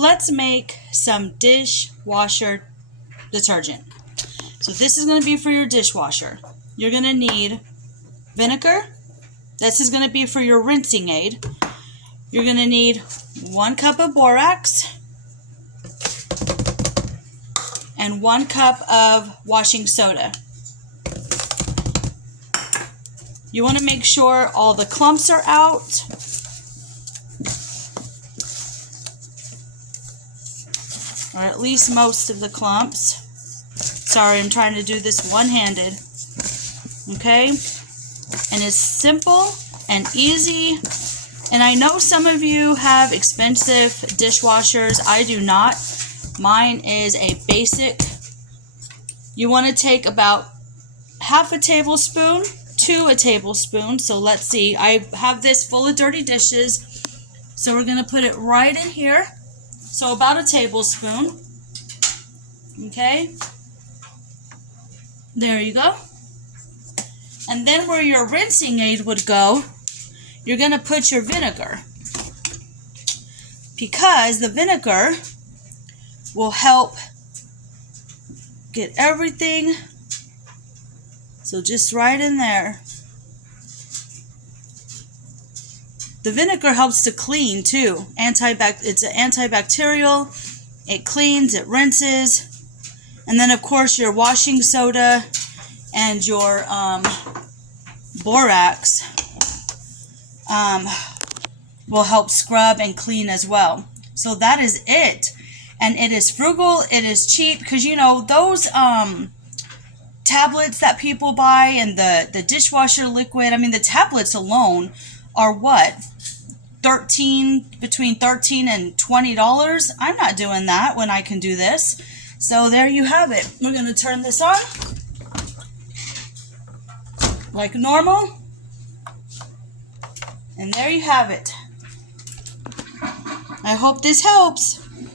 let's make some dishwasher detergent. So this is going to be for your dishwasher. You're going to need vinegar. This is going to be for your rinsing aid. You're going to need 1 cup of borax and 1 cup of washing soda. You want to make sure all the clumps are out. Or at least most of the clumps. Sorry, I'm trying to do this one-handed. Okay? And it's simple and easy. And I know some of you have expensive dishwashers. I do not. Mine is a basic. You want to take about half a tablespoon to a tablespoon. So let's see. I have this full of dirty dishes. So we're going to put it right in here. So about a tablespoon. Okay? There you go. And then where your rinsing aid would go, you're going to put your vinegar. Because the vinegar will help get everything. So just right in there. The vinegar helps to clean too. It's an antibacterial. It cleans, it rinses. And then of course your washing soda and your borax will help scrub and clean as well. So that is it. And it is frugal, it is cheap, because you know those tablets that people buy and the dishwasher liquid, I mean the tablets alone are what? Between $13 and $20. I'm not doing that when I can do this. So there you have it. We're going to turn this on like normal. And there you have it. I hope this helps.